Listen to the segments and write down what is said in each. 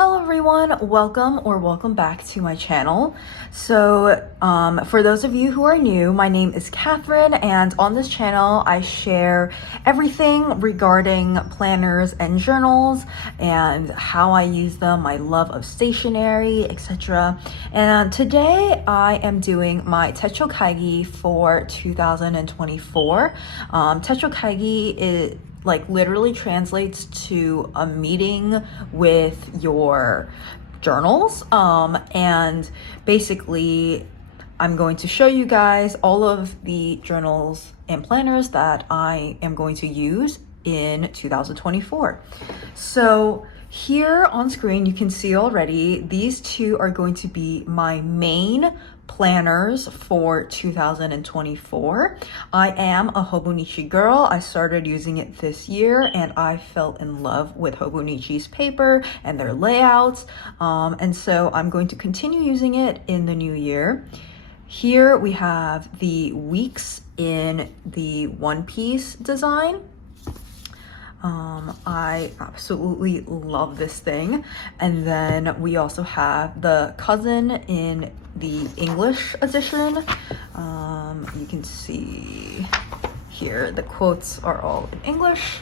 Hello everyone, welcome back to my channel. So for those of you who are new, my name is Catherine, and on this channel I share everything regarding planners and journals and how I use them, my love of stationery, etc. And today I am doing my Techo Kaigi for 2024. Techo Kaigi is literally translates to a meeting with your journals, and basically I'm going to show you guys all of the journals and planners that I am going to use in 2024. So here on screen you can see already these two are going to be my main planners for 2024. I am a Hobinichi girl. I started using it this year and I fell in love with Hobinichi's paper and their layouts, and so I'm going to continue using it in the new year. Here we have the weeks in the one piece design. I absolutely love this thing. And then we also have the cousin in the English edition. You can see here the quotes are all in English.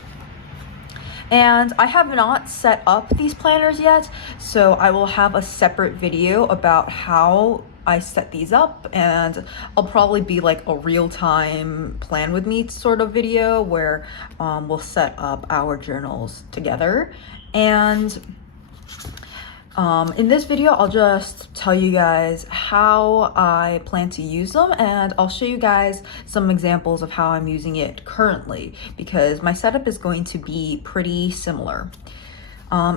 And I have not set up these planners yet, so I will have a separate video about how I set these up, and I'll probably be like a real-time plan with me sort of video where we'll set up our journals together. And in this video, I'll just tell you guys how I plan to use them, and I'll show you guys some examples of how I'm using it currently, because my setup is going to be pretty similar.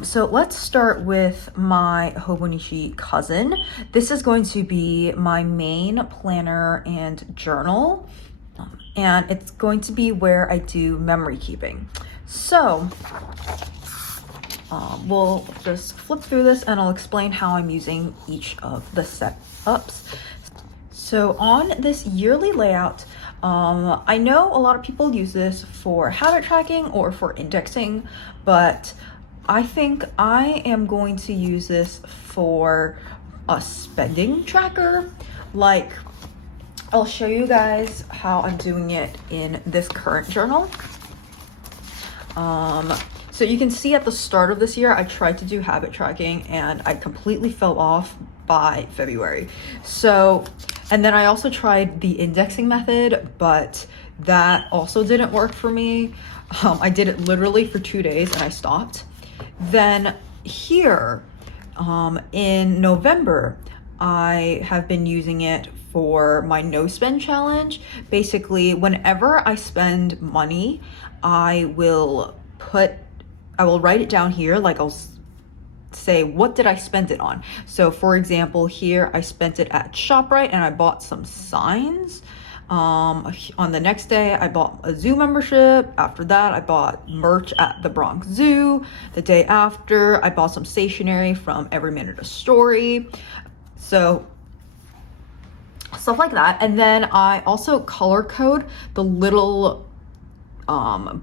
So let's start with my Hobinichi cousin. This is going to be my main planner and journal, and it's going to be where I do memory keeping. So we'll just flip through this and I'll explain how I'm using each of the setups. So on this yearly layout, I know a lot of people use this for habit tracking or for indexing, but I think I am going to use this for a spending tracker. Like, I'll show you guys how I'm doing it in this current journal. So you can see at the start of this year, I tried to do habit tracking and I completely fell off by February. So, and then I also tried the indexing method, but that also didn't work for me. I did it literally for 2 days and I stopped. Then here, in November, I have been using it for my no spend challenge. Basically, whenever I spend money, I will write it down here. Like, I'll say, what did I spend it on? So for example, here I spent it at ShopRite and I bought some signs. On the next day, I bought a zoo membership. After that, I bought merch at the Bronx Zoo. The day after, I bought some stationery from Every Minute a Story. So stuff like that. And then I also color code the little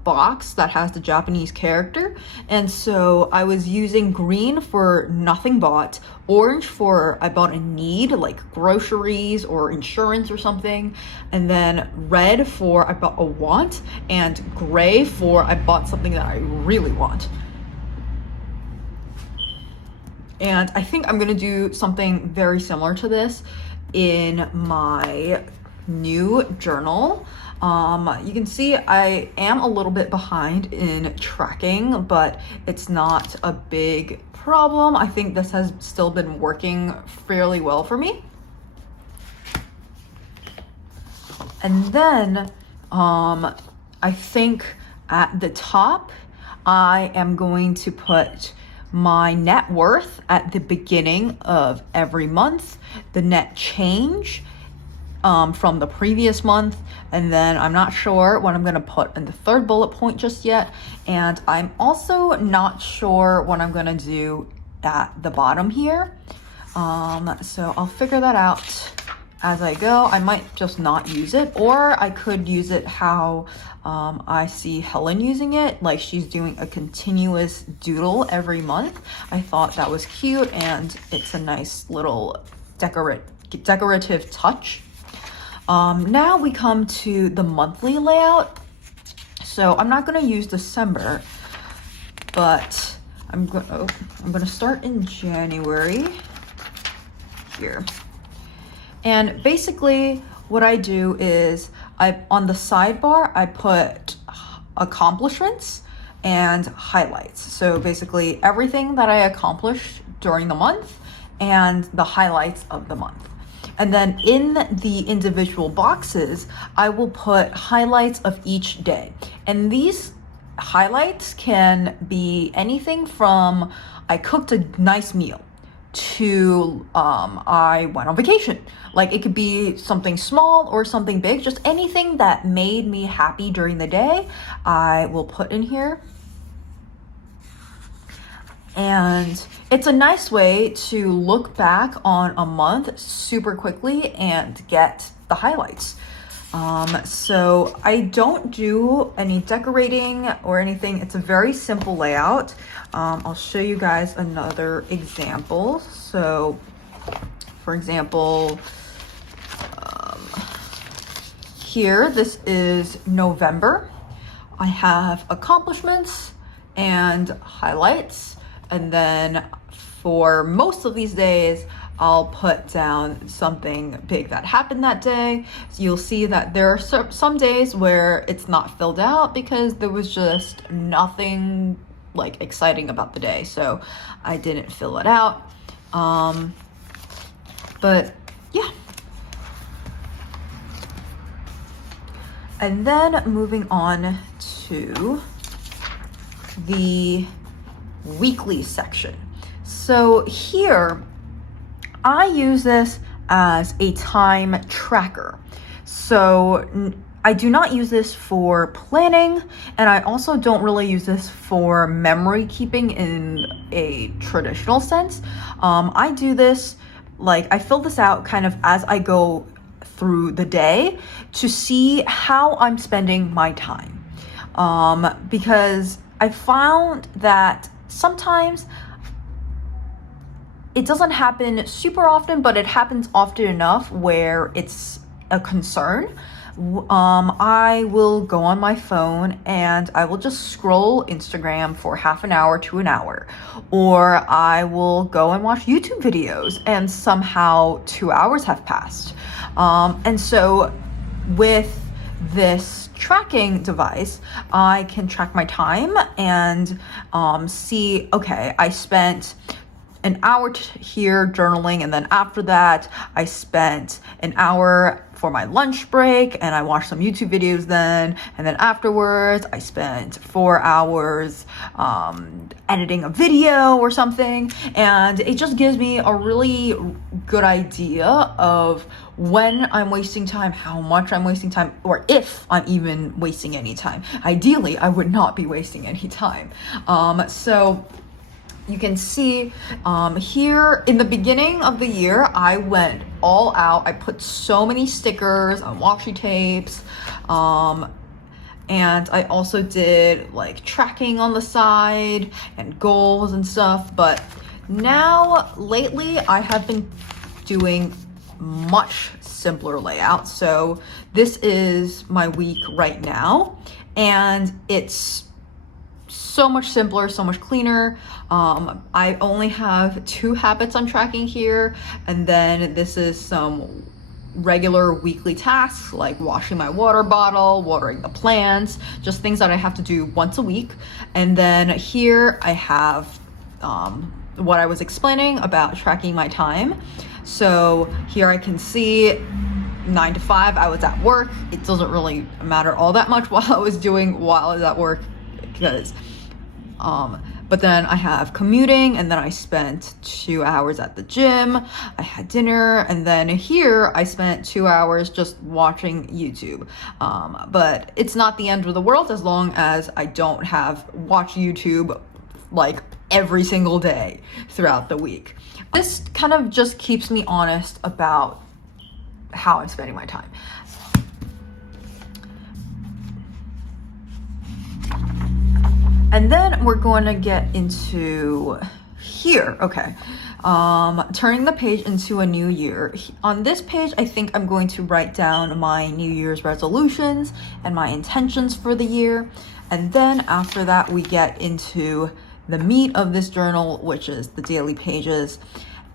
box that has the Japanese character, and so I was using green for nothing bought, orange for I bought a need, like groceries or insurance or something, and then red for I bought a want, and gray for I bought something that I really want. And I think I'm gonna do something very similar to this in my new journal. You can see I am a little bit behind in tracking, but it's not a big problem. I think this has still been working fairly well for me. And then I think at the top, I am going to put my net worth at the beginning of every month, the net change from the previous month, and then I'm not sure what I'm going to put in the third bullet point just yet, and I'm also not sure what I'm going to do at the bottom here, so I'll figure that out as I go. I might just not use it, or I could use it how I see Helen using it, like she's doing a continuous doodle every month. I thought that was cute, and it's a nice little decorative touch. Now we come to the monthly layout. So I'm not going to use December, but I'm going to start in January here. And basically what I do is on the sidebar, I put accomplishments and highlights. So basically everything that I accomplished during the month and the highlights of the month. And then in the individual boxes, I will put highlights of each day. And these highlights can be anything from I cooked a nice meal to I went on vacation. Like it could be something small or something big, just anything that made me happy during the day, I will put in here. And it's a nice way to look back on a month super quickly and get the highlights. So I don't do any decorating or anything. It's a very simple layout. I'll show you guys another example. So for example, here, this is November. I have accomplishments and highlights. And then for most of these days, I'll put down something big that happened that day. So you'll see that there are some days where it's not filled out because there was just nothing like exciting about the day. So I didn't fill it out. But yeah. And then moving on to the weekly section. So here, I use this as a time tracker. So I do not use this for planning, and I also don't really use this for memory keeping in a traditional sense. I do this, like I fill this out kind of as I go through the day to see how I'm spending my time. Because I found that sometimes it doesn't happen super often, but it happens often enough where it's a concern. I will go on my phone and I will just scroll Instagram for half an hour to an hour, or I will go and watch YouTube videos and somehow 2 hours have passed. And so with this tracking device, I can track my time and see, okay, I spent an hour here journaling, and then after that I spent an hour for my lunch break and I watched some YouTube videos then, and then afterwards I spent 4 hours editing a video or something. And it just gives me a really good idea of when I'm wasting time, how much I'm wasting time, or if I'm even wasting any time. Ideally, I would not be wasting any time. So you can see here in the beginning of the year, I went all out. I put so many stickers on washi tapes. And I also did like tracking on the side and goals and stuff. But now lately I have been doing much simpler layout. So this is my week right now, and it's so much simpler, so much cleaner. I only have 2 habits I'm tracking here, and then this is some regular weekly tasks like washing my water bottle, watering the plants, just things that I have to do once a week. And then here I have what I was explaining about tracking my time. So here I can see 9 to 5, I was at work. It doesn't really matter all that much while I was at work, because but then I have commuting, and then I spent 2 hours at the gym. I had dinner, and then here I spent 2 hours just watching YouTube. But it's not the end of the world as long as I don't watch YouTube like every single day throughout the week. This kind of just keeps me honest about how I'm spending my time. And then we're going to get into here. Okay. Turning the page into a new year. On this page, I think I'm going to write down my New Year's resolutions and my intentions for the year. And then after that, we get into the meat of this journal, which is the daily pages.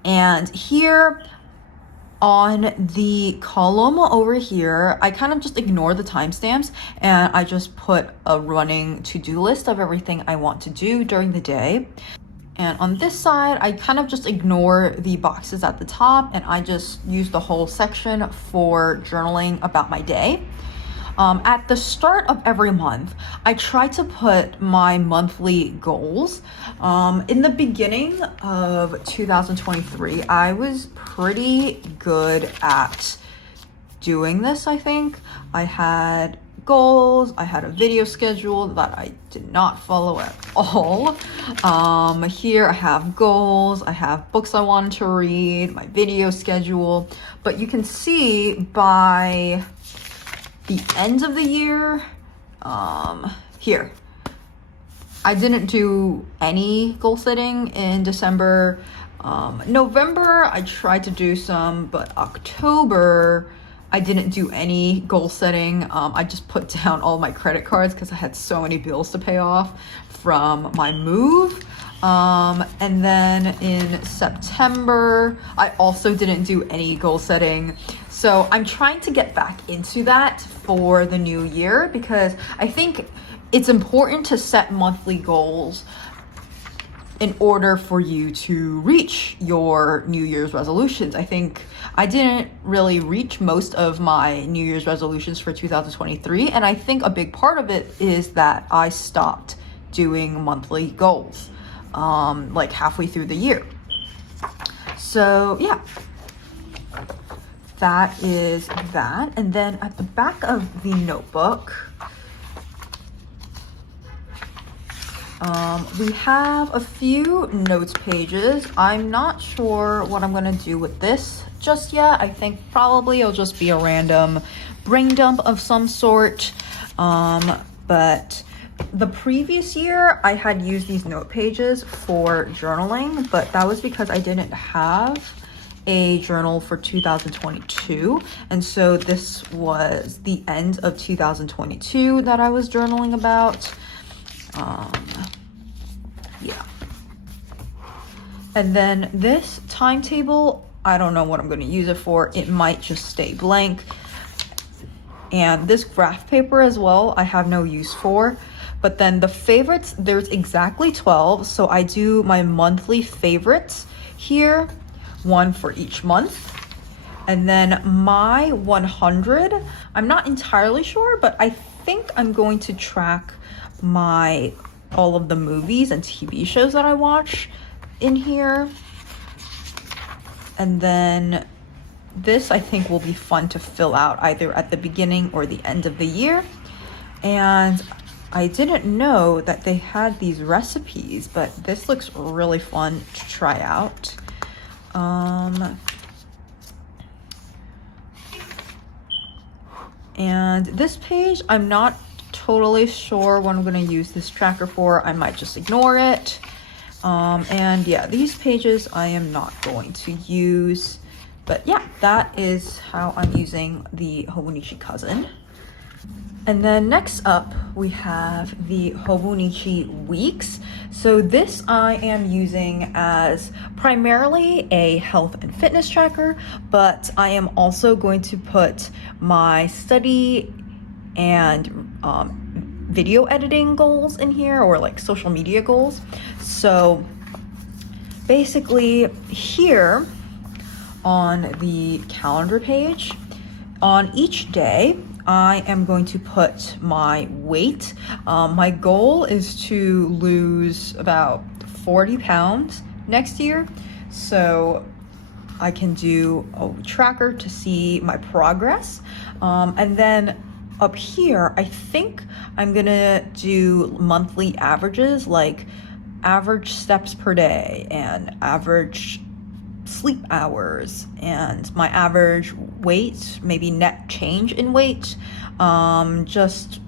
And here on the column over here, I kind of just ignore the timestamps and I just put a running to-do list of everything I want to do during the day. And on this side, I kind of just ignore the boxes at the top and I just use the whole section for journaling about my day. At the start of every month, I try to put my monthly goals. In the beginning of 2023, I was pretty good at doing this, I think. I had goals, I had a video schedule that I did not follow at all. Here I have goals, I have books I wanted to read, my video schedule, but you can see by the end of the year, here, I didn't do any goal setting in December. November, I tried to do some, but October, I didn't do any goal setting. I just put down all my credit cards because I had so many bills to pay off from my move. And then in September, I also didn't do any goal setting. So I'm trying to get back into that for the new year because I think it's important to set monthly goals in order for you to reach your New Year's resolutions. I think I didn't really reach most of my New Year's resolutions for 2023, and I think a big part of it is that I stopped doing monthly goals like halfway through the year. So yeah, that is that. And then at the back of the notebook, we have a few notes pages. I'm not sure what I'm gonna do with this just yet. I think probably it'll just be a random brain dump of some sort. But the previous year I had used these note pages for journaling, but that was because I didn't have a journal for 2022, and so this was the end of 2022 that I was journaling about. Yeah. And then this timetable, I don't know what I'm going to use it for. It might just stay blank. And this graph paper as well, I have no use for. But then the favorites, there's exactly 12. So I do my monthly favorites here, one for each month. And then my 100, I'm not entirely sure, but I think I'm going to track all of the movies and TV shows that I watch in here. And then this I think will be fun to fill out either at the beginning or the end of the year. And I didn't know that they had these recipes, but this looks really fun to try out. And this page, I'm not totally sure what I'm going to use this tracker for. I might just ignore it. And yeah, these pages I am not going to use. But yeah, that is how I'm using the Hobinichi Cousin. And then next up, we have the Hobinichi Weeks. So this I am using as primarily a health and fitness tracker, but I am also going to put my study and video editing goals in here, or like social media goals. So basically here on the calendar page, on each day, I am going to put my weight. My goal is to lose about 40 pounds next year. So I can do a tracker to see my progress. And then up here, I think I'm gonna do monthly averages, like average steps per day and average sleep hours and my average weight, maybe net change in weight, just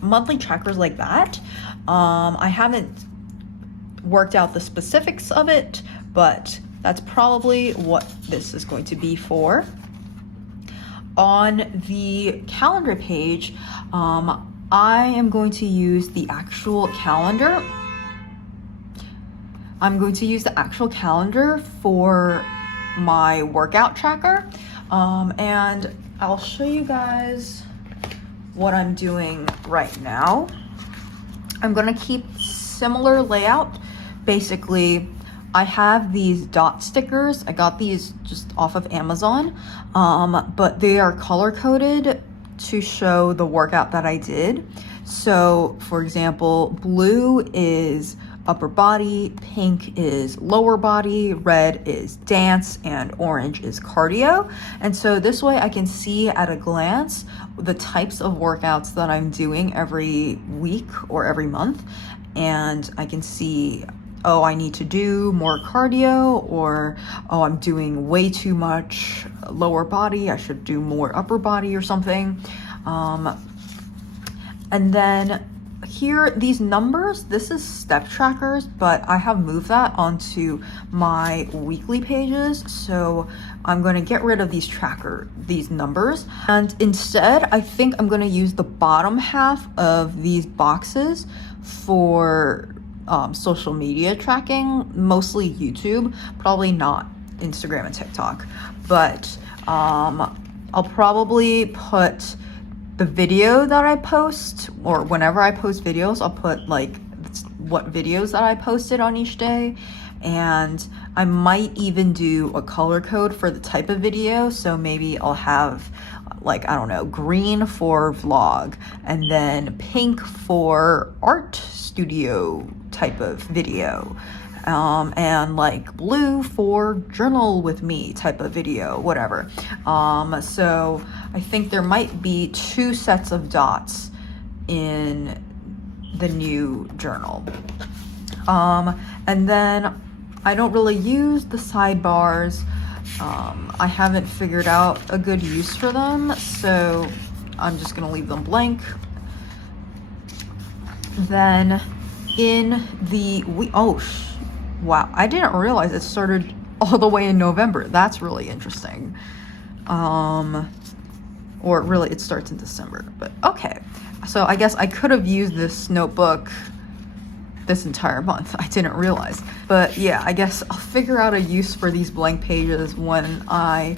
monthly trackers like that. I haven't worked out the specifics of it, but that's probably what this is going to be for. On the calendar page, I am going to use the actual calendar. I'm going to use the actual calendar for my workout tracker, and I'll show you guys what I'm doing right now. I'm gonna keep similar layout. Basically, I have these dot stickers. I got these just off of Amazon, but they are color coded to show the workout that I did. So for example, blue is upper body, pink is lower body, red is dance, and orange is cardio. And so this way I can see at a glance the types of workouts that I'm doing every week or every month. And I can see, oh, I need to do more cardio, or oh, I'm doing way too much lower body, I should do more upper body or something. And then here, these numbers, this is step trackers, but I have moved that onto my weekly pages. So I'm going to get rid of these numbers. And instead, I think I'm going to use the bottom half of these boxes for social media tracking, mostly YouTube, probably not Instagram and TikTok. But I'll probably put the video that I post, or whenever I post videos, I'll put like what videos that I posted on each day. And I might even do a color code for the type of video. So maybe I'll have like, I don't know, green for vlog, and then pink for art studio type of video. And like blue for journal with me type of video, whatever. So I think there might be 2 sets of dots in the new journal. And then I don't really use the sidebars. I haven't figured out a good use for them, so I'm just gonna leave them blank. Then in the wow, I didn't realize it started all the way in November. That's really interesting. Or really it starts in December, but okay. So I guess I could have used this notebook this entire month. I didn't realize. But yeah, I guess I'll figure out a use for these blank pages when I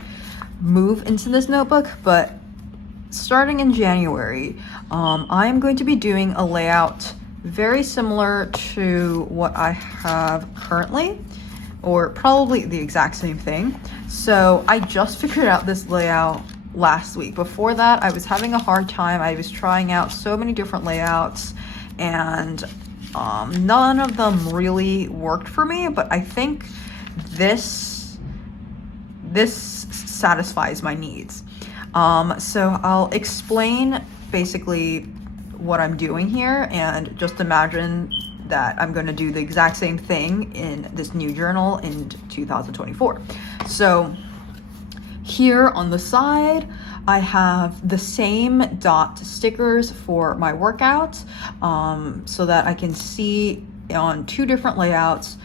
move into this notebook. But starting in January, I am going to be doing a layout very similar to what I have currently, or probably the exact same thing. So I just figured out this layout last week. Before that, I was having a hard time. I was trying out so many different layouts, and none of them really worked for me, but I think this satisfies my needs. So I'll explain basically what I'm doing here, and just imagine that I'm going to do the exact same thing in this new journal in 2024. So here on the side, I have the same dot stickers for my workouts, so that I can see on 2 different layouts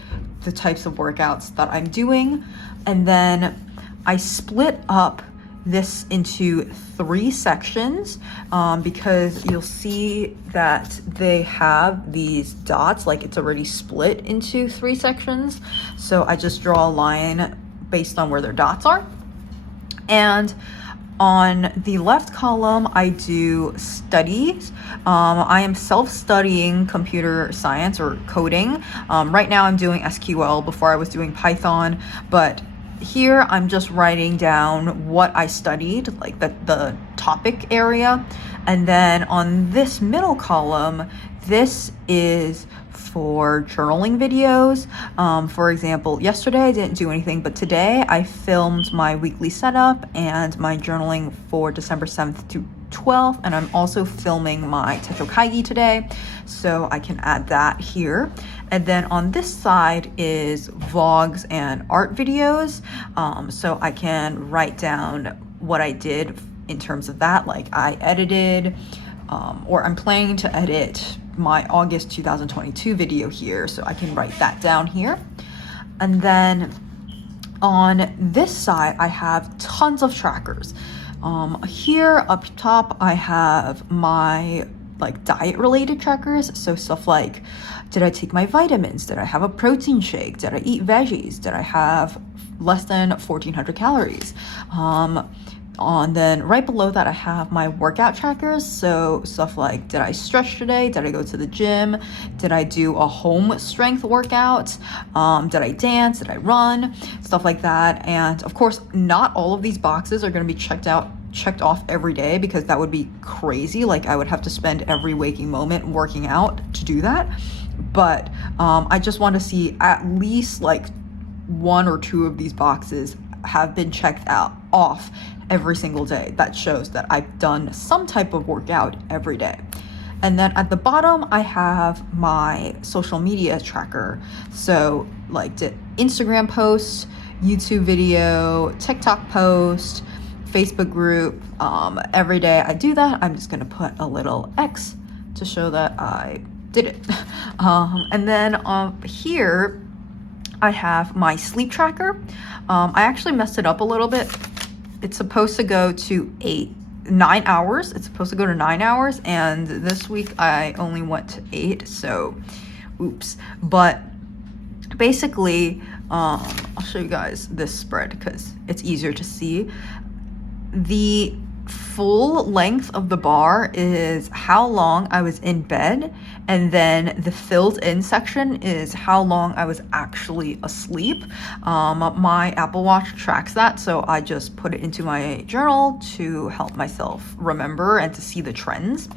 the types of workouts that I'm doing. And then I split up this into 3 sections, because you'll see that they have these dots, like it's already split into 3 sections. So I just draw a line based on where their dots are. And on the left column, I do studies. I am self-studying computer science or coding. Right now I'm doing SQL. Before I was doing Python, but here I'm just writing down what I studied, like the topic area. And then on this middle column, this is for journaling videos. For example, yesterday I didn't do anything, but today I filmed my weekly setup and my journaling for December 7th to 12th, and I'm also filming my Techo Kaigi today, so I can add that here. And then on this side is vlogs and art videos, so I can write down what I did in terms of that. Like I edited, or I'm planning to edit my August 2022 video here, so I can write that down here. And then on this side, I have tons of trackers. Here up top, I have my like diet related trackers. So stuff like, did I take my vitamins? Did I have a protein shake? Did I eat veggies? Did I have less than 1,400 calories? Then right below that, I have my workout trackers. So stuff like, did I stretch today? Did I go to the gym? Did I do a home strength workout? Did I dance? Did I run? Stuff like that. And of course, not all of these boxes are going to be checked off every day, because that would be crazy. Like I would have to spend every waking moment working out to do that. But I just want to see at least like 1 or 2 of these boxes have been checked off every single day. That shows that I've done some type of workout every day. And then at the bottom, I have my social media tracker. So like did Instagram posts, YouTube video, TikTok post, Facebook group. Every day I do that, I'm just gonna put a little X to show that I did it. And then here I have my sleep tracker. I actually messed it up a little bit. It's supposed to go to 9 hours. It's supposed to go to 9 hours, and this week I only went to 8, so oops. But basically, I'll show you guys this spread because it's easier to see. The full length of the bar is how long I was in bed, and then the filled in section is how long I was actually asleep. My Apple Watch tracks that, so I just put it into my journal to help myself remember and to see the trends.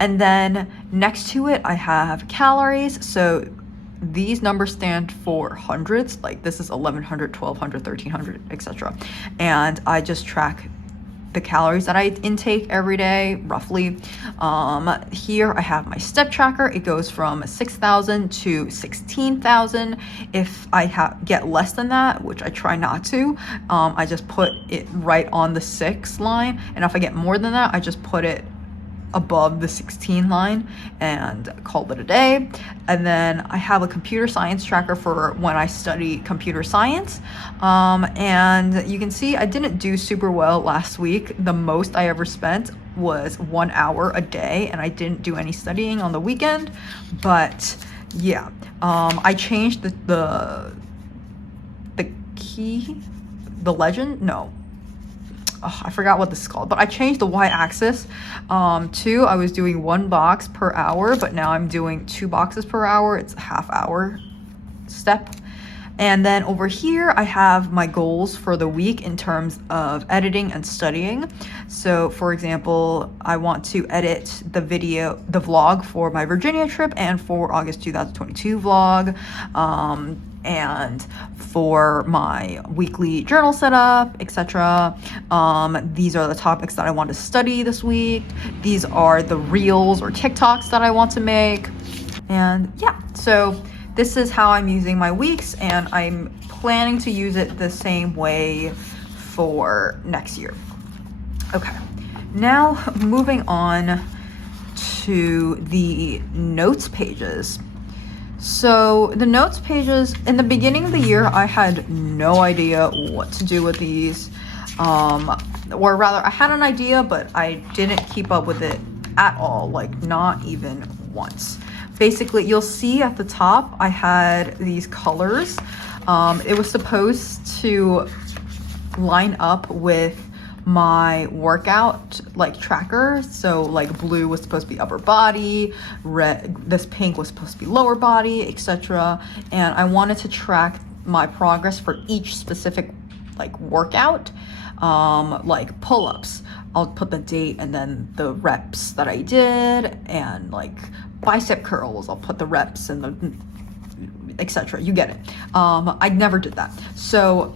And then next to it, I have calories. So these numbers stand for hundreds, like this is 1100, 1200, 1300, etc. And I just track the calories that I intake every day, roughly. Here I have my step tracker. It goes from 6,000 to 16,000. If I get less than that, which I try not to, I just put it right on the 6 line. And if I get more than that, I just put it above the 16 line and call it a day. And then I have a computer science tracker for when I study computer science. And you can see I didn't do super well last week. The most I ever spent was 1 hour a day, and I didn't do any studying on the weekend. But yeah, I changed the key, the legend, no. I forgot what this is called, but I changed the y-axis to, I was doing 1 box per hour, but now I'm doing 2 boxes per hour. It's a half-hour step. And then over here, I have my goals for the week in terms of editing and studying. So for example, I want to edit the vlog for my Virginia trip and for August 2022 vlog. And for my weekly journal setup, etc. These are the topics that I want to study this week. These are the reels or TikToks that I want to make. And yeah, so this is how I'm using my weeks, and I'm planning to use it the same way for next year. Okay, now moving on to the notes pages. So the notes pages, in the beginning of the year, I had no idea what to do with these. Or rather, I had an idea, but I didn't keep up with it at all, like not even once. Basically, you'll see at the top, I had these colors. It was supposed to line up with my workout like tracker. So like blue was supposed to be upper body, red, this pink was supposed to be lower body, etc. And I wanted to track my progress for each specific like workout. Like pull-ups, I'll put the date and then the reps that I did, and like bicep curls, I'll put the reps and the etc. You get it. I never did that. So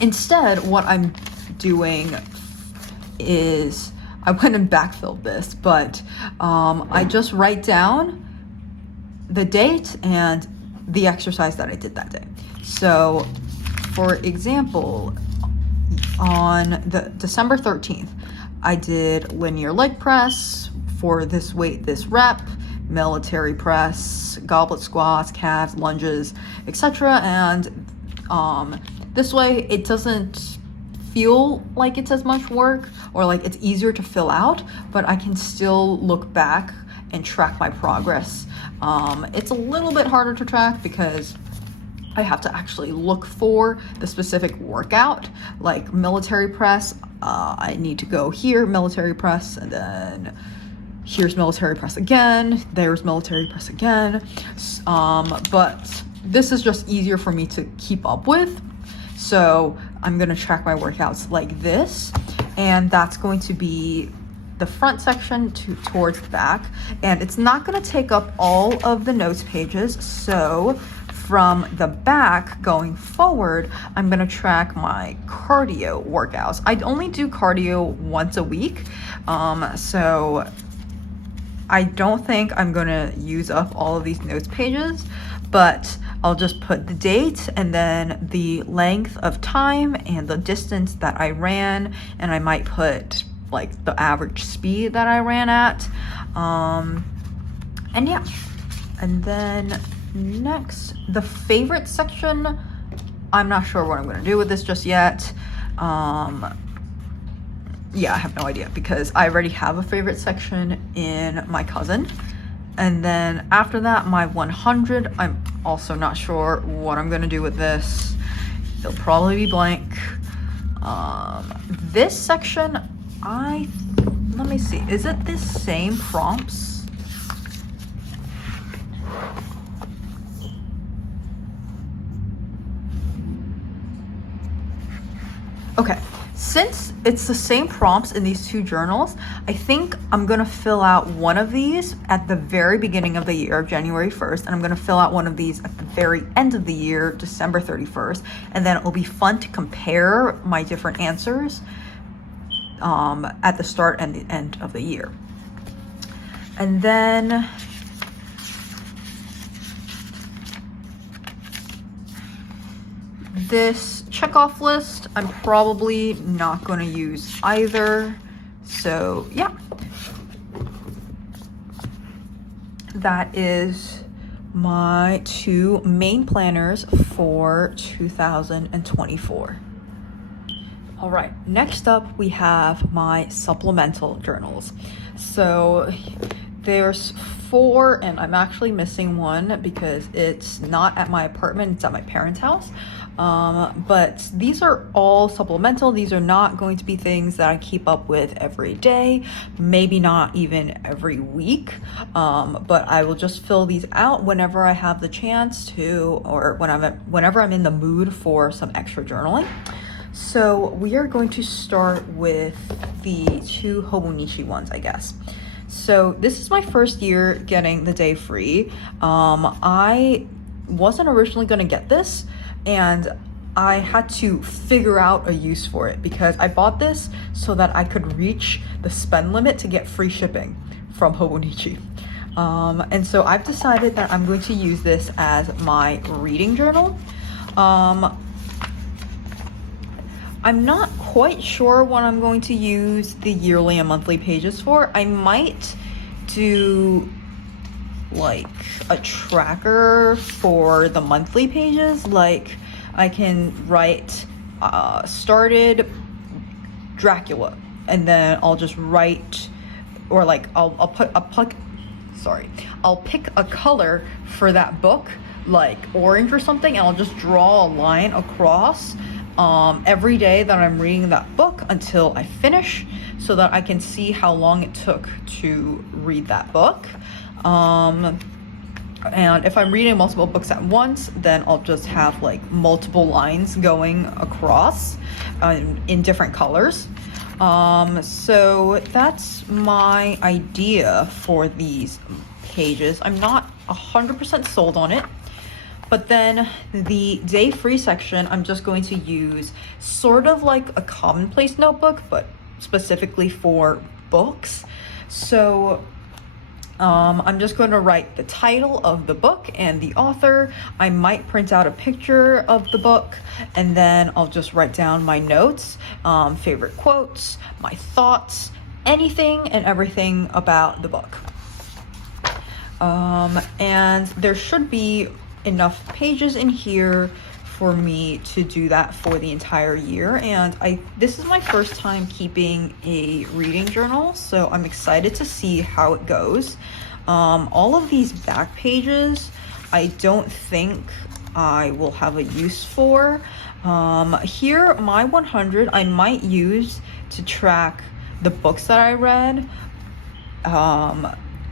instead, what I'm doing is I went and backfilled this, but I just write down the date and the exercise that I did that day. So for example, on the December 13th, I did linear leg press for this weight, this rep, military press, goblet squats, calves, lunges, etc. And this way it doesn't feel like it's as much work, or like it's easier to fill out, but I can still look back and track my progress. It's a little bit harder to track because I have to actually look for the specific workout, like military press. I need to go here, military press, and then here's military press again, there's military press again. But this is just easier for me to keep up with. So I'm gonna track my workouts like this, and that's going to be the front section towards the back, and it's not going to take up all of the notes pages. So from the back going forward, I'm going to track my cardio workouts. I only do cardio once a week, so I don't think I'm going to use up all of these notes pages, but I'll just put the date and then the length of time and the distance that I ran, and I might put like the average speed that I ran at. And yeah, and then next, the favorite section. I'm not sure what I'm going to do with this just yet. Yeah, I have no idea because I already have a favorite section in my cousin. And then after that, my 100, I'm also not sure what I'm going to do with this. It'll probably be blank. This section, let me see, is it the same prompts? Okay, since it's the same prompts in these two journals, I think I'm gonna fill out one of these at the very beginning of the year, January 1st, and I'm gonna fill out one of these at the very end of the year, December 31st, and then it'll be fun to compare my different answers at the start and the end of the year. And then this checkoff list, I'm probably not going to use either. So yeah, that is my two main planners for 2024. All right, next up we have my supplemental journals. So there's 4, and I'm actually missing one because it's not at my apartment, it's at my parents' house. But these are all supplemental. These are not going to be things that I keep up with every day, maybe not even every week. But I will just fill these out whenever I have the chance to, or whenever I'm in the mood for some extra journaling. So we are going to start with the 2 Hobinichi ones, I guess. So this is my first year getting the day free. I wasn't originally going to get this, and I had to figure out a use for it because I bought this so that I could reach the spend limit to get free shipping from Hobinichi. And so I've decided that I'm going to use this as my reading journal. I'm not quite sure what I'm going to use the yearly and monthly pages for. I might do like a tracker for the monthly pages. Like I can write started Dracula, and then I'll just write, or like I'll pick a color for that book, like orange or something, and I'll just draw a line across every day that I'm reading that book until I finish, so that I can see how long it took to read that book. And if I'm reading multiple books at once, then I'll just have like multiple lines going across in different colors. So that's my idea for these pages. I'm not 100% sold on it. But then the day free section, I'm just going to use sort of like a commonplace notebook, but specifically for books. So I'm just going to write the title of the book and the author. I might print out a picture of the book, and then I'll just write down my notes, favorite quotes, my thoughts, anything and everything about the book. And there should be enough pages in here for me to do that for the entire year. And this is my first time keeping a reading journal, so I'm excited to see how it goes. All of these back pages, I don't think I will have a use for. Here, my 100, I might use to track the books that I read.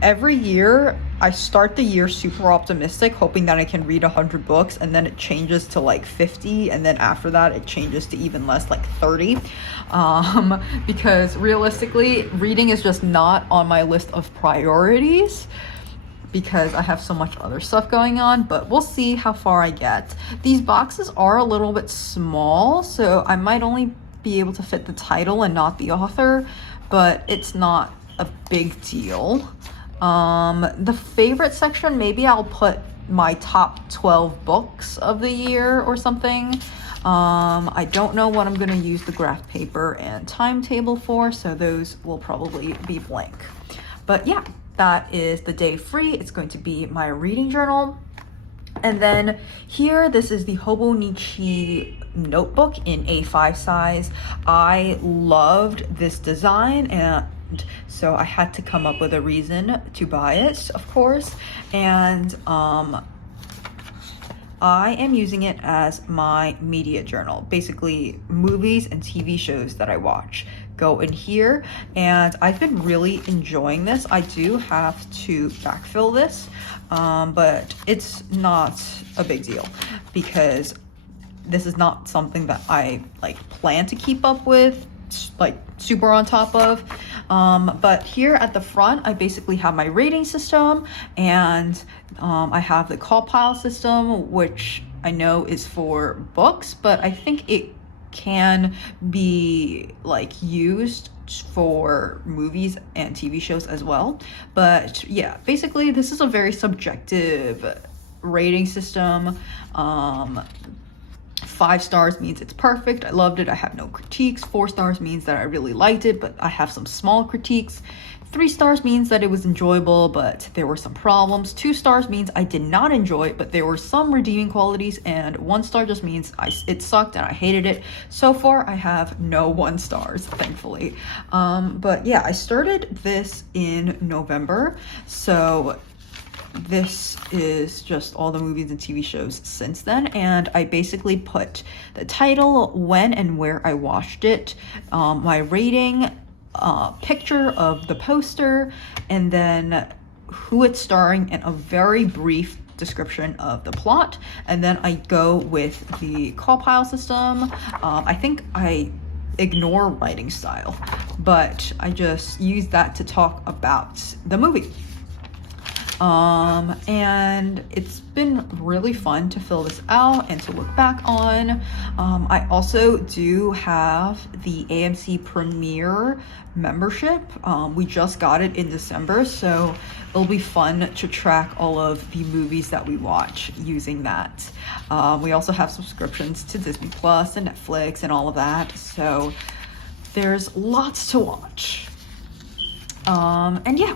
Every year, I start the year super optimistic, hoping that I can read 100 books, and then it changes to like 50, and then after that, it changes to even less, like 30. Because realistically, reading is just not on my list of priorities because I have so much other stuff going on, but we'll see how far I get. These boxes are a little bit small, so I might only be able to fit the title and not the author, but it's not a big deal. The favorite section, maybe I'll put my top 12 books of the year or something. I don't know what I'm going to use the graph paper and timetable for, so those will probably be blank. But yeah, that is the day free. It's going to be my reading journal. And then here, this is the Hobinichi notebook in A5 size. I loved this design, and so I had to come up with a reason to buy it, of course. And I am using it as my media journal. Basically, movies and TV shows that I watch go in here, and I've been really enjoying this. I do have to backfill this, but it's not a big deal because this is not something that I like plan to keep up with, like super on top of. But here at the front, I basically have my rating system, and I have the call pile system, which I know is for books, but I think it can be like used for movies and TV shows as well. But yeah, basically this is a very subjective rating system. 5 stars means it's perfect, I loved it, I have no critiques. 4 stars means that I really liked it, but I have some small critiques. 3 stars means that it was enjoyable, but there were some problems. 2 stars means I did not enjoy it, but there were some redeeming qualities. And 1 star just means it sucked and I hated it. So far, I have no 1 stars, thankfully. But yeah, I started this in November, so this is just all the movies and TV shows since then, and I basically put the title, when and where I watched it, my rating, picture of the poster, and then who it's starring, and a very brief description of the plot. And then I go with the call pile system. I think I ignore writing style, but I just use that to talk about the movie. And it's been really fun to fill this out and to look back on. I also do have the AMC Premiere membership. We just got it in December, so it'll be fun to track all of the movies that we watch using that. We also have subscriptions to Disney Plus and Netflix and all of that, so there's lots to watch. And yeah,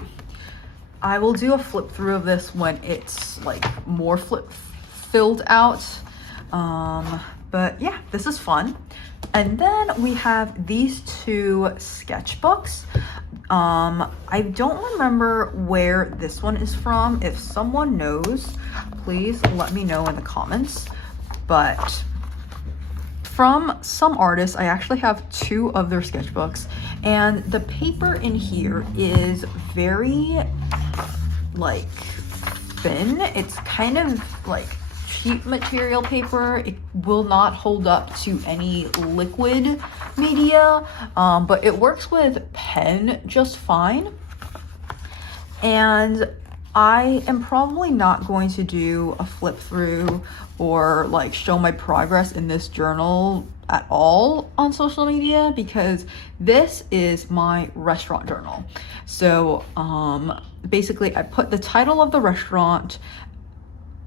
I will do a flip through of this when it's like more filled out. But yeah, this is fun. And then we have these 2 sketchbooks. I don't remember where this one is from. If someone knows, please let me know in the comments. But from some artists, I actually have 2 of their sketchbooks, and the paper in here is very like thin. It's kind of like cheap material paper. It will not hold up to any liquid media, but it works with pen just fine. And I am probably not going to do a flip through or like show my progress in this journal at all on social media because this is my restaurant journal. So basically I put the title of the restaurant,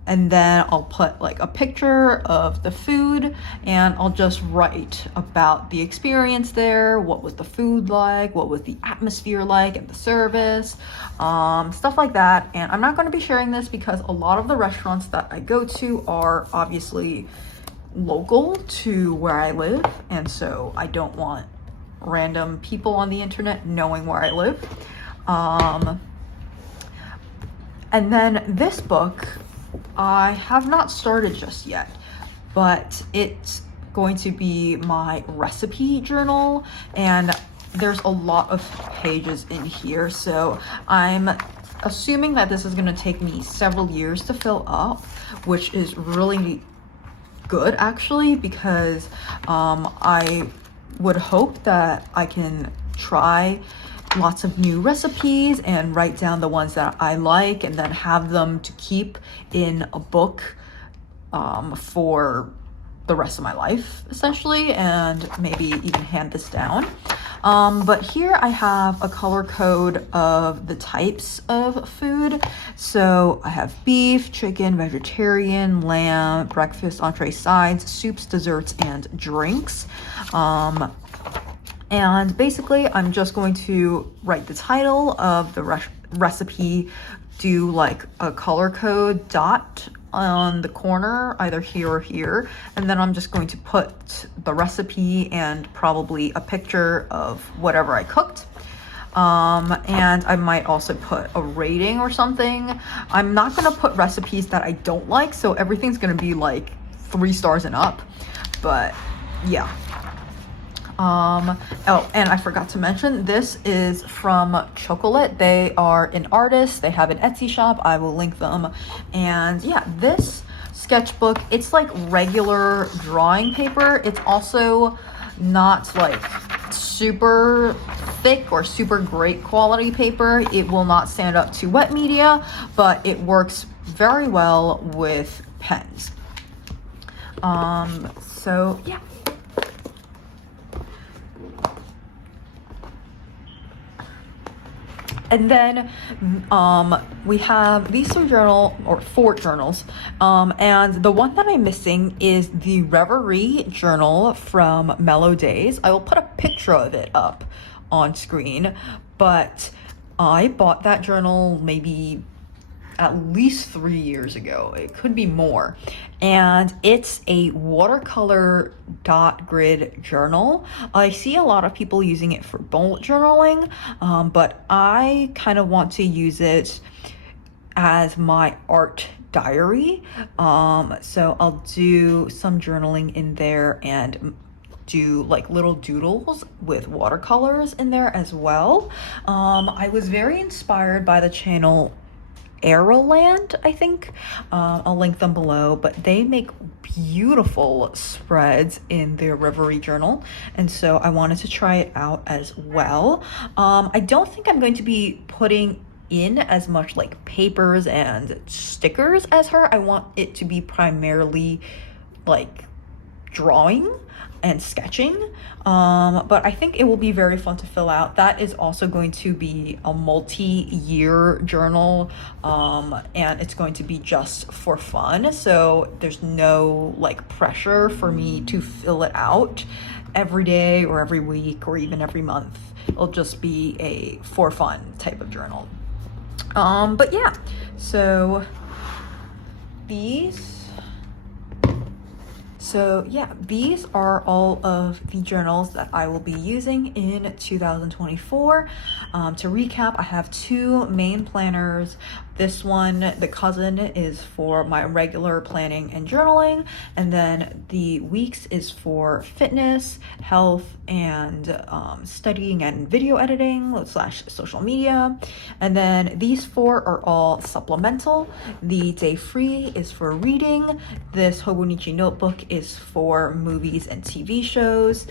and then I'll put like a picture of the food, and I'll just write about the experience there. What was the food like? What was the atmosphere like and the service? Stuff like that. And I'm not going to be sharing this because a lot of the restaurants that I go to are obviously local to where I live. And so I don't want random people on the internet knowing where I live. And then this book, I have not started just yet, but it's going to be my recipe journal, and there's a lot of pages in here, so I'm assuming that this is going to take me several years to fill up, which is really good actually, because I would hope that I can try lots of new recipes and write down the ones that I like and then have them to keep in a book for the rest of my life essentially, and maybe even hand this down. But here I have a color code of the types of food. So I have beef, chicken, vegetarian, lamb, breakfast, entree, sides, soups, desserts, and drinks. And basically, I'm just going to write the title of the recipe, do like a color code dot on the corner, either here or here, and then I'm just going to put the recipe and probably a picture of whatever I cooked. And I might also put a rating or something. I'm not gonna put recipes that I don't like, so everything's gonna be like 3 stars and up, but yeah. Oh, and I forgot to mention, this is from Chocolett. They are an artist. They have an Etsy shop. I will link them. And yeah, this sketchbook, it's like regular drawing paper. It's also not like super thick or super great quality paper. It will not stand up to wet media, but it works very well with pens. So yeah. And then we have these 4 journals. And the one that I'm missing is the Rêverie Journal from Mellow Days. I will put a picture of it up on screen, but I bought that journal maybe at least 3 years ago. It could be more. And it's a watercolor dot grid journal. I see a lot of people using it for bullet journaling, but I kind of want to use it as my art diary. So I'll do some journaling in there and do like little doodles with watercolors in there as well. I was very inspired by the channel Aeroland, I think. I'll link them below, but they make beautiful spreads in their Rêverie journal, and so I wanted to try it out as well. I don't think I'm going to be putting in as much like papers and stickers as her. I want it to be primarily like drawing and sketching, but I think it will be very fun to fill out. That is also going to be a multi-year journal, and it's going to be just for fun, so there's no like pressure for me to fill it out every day or every week or even every month. It'll just be a for fun type of journal. But yeah, so these are all of the journals that I will be using in 2024. To recap, I have 2 main planners. This one, the cousin, is for my regular planning and journaling, and then the weeks is for fitness, health, and studying and video editing / social media. And then these 4 are all supplemental. The day free is for reading. This Hobinichi notebook is for movies and TV shows.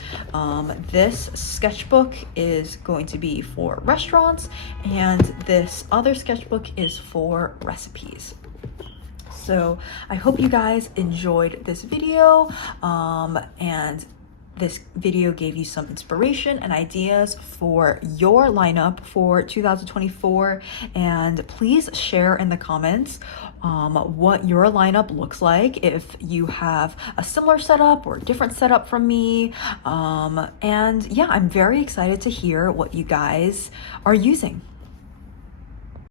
This sketchbook is going to be for restaurants, and this other sketchbook is for recipes. So I hope you guys enjoyed this video, and this video gave you some inspiration and ideas for your lineup for 2024. And please share in the comments what your lineup looks like, if you have a similar setup or a different setup from me. And yeah, I'm very excited to hear what you guys are using.